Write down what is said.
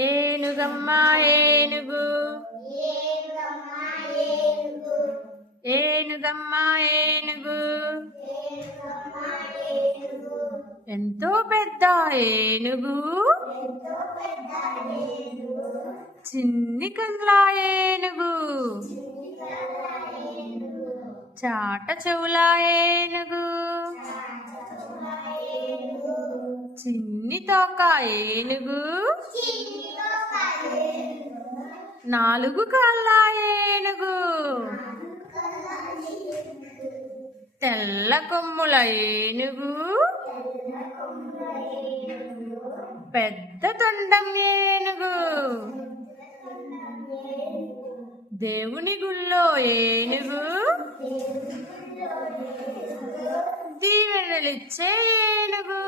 ఏనుగమ్మ ఏనుగు ఏనుగమ్మ ఏనుగు ఎంతో పెద్ద ఏనుగు చిన్ని కండ్ల ఏనుగు చాట చెవుల ఏనుగు చిన్ని తోక ఏనుగు నాలుగు కాళ్ళ ఏనుగు తెల్ల కొమ్ముల ఏనుగు పెద్ద తొండం ఏనుగు దేవుని గుళ్ళో ఏనుగు దీవెనలిచ్చే ఏనుగు